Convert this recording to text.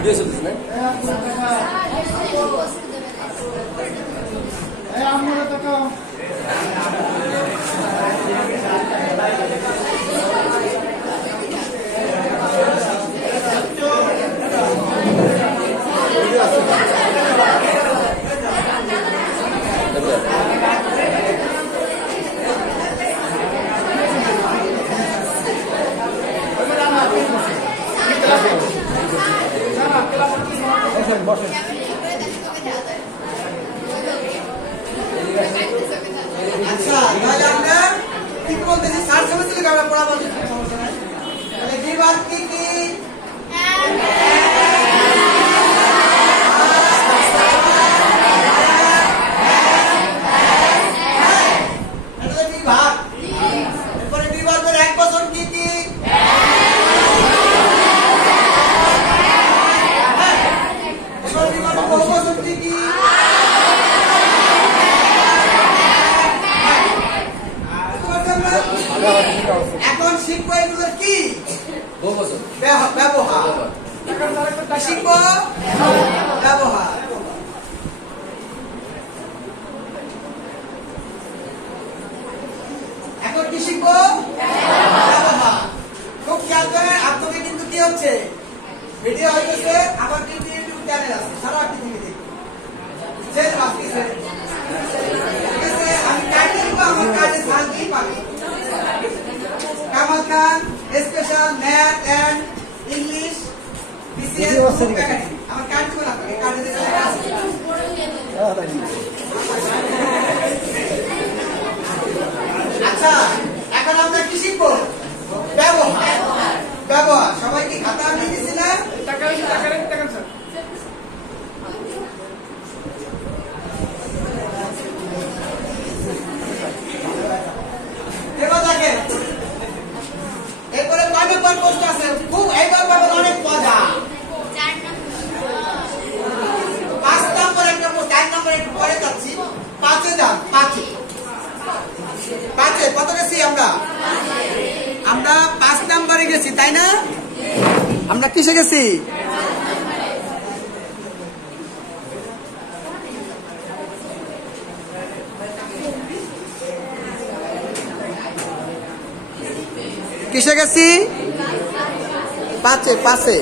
video চলতেছে না আমরা তো আচ্ছা তাহলে আমরা কি বলতেছি স্যার সমস্ত থেকে আমরা পড়াবো তাহলে বিভাগ কি কি এটা বিভাগ এরপরে বিভাগের এক বছর কি কি এরপরে বিভাগের বহু বছর কি কি এখন শিখবো এগুলো কি ব্যবহার শিখবো ব্যবহার এখন কি শিখবো ব্যবহার খুব খেয়াল করেন আপনাদের কিন্তু কি হচ্ছে ভিডিও হইতেছে আমার কিন্তু ইউটিউব চ্যানেল আছে সারা পৃথিবী দেখি সেটা আসছে ঠিক আছে আমি কাটে দিব আমার কাজে শান্তি পাবে Kamal Khan special math and English BCS আমার কার্ড দিব না কার্ড দিতে আচ্ছা এখন আমরা কি শিখবো ব্যবহার ব্যবহার সবাই কি খাতা নিয়ে দিয়েছিলেন টাকা স্যার এবার দেখেন এরপরে কয় নম্বর প্রশ্ন আছে খুব এইবার পাবেন অনেক মজা 5 নম্বর একটা 4 নম্বর একটু পরে যাচ্ছি 5 এ যান 5 এ কত গেছি আমরা 5 নম্বরে গেছি তাই না আমরা কিসে গেছি কিসে গেছি 5 এ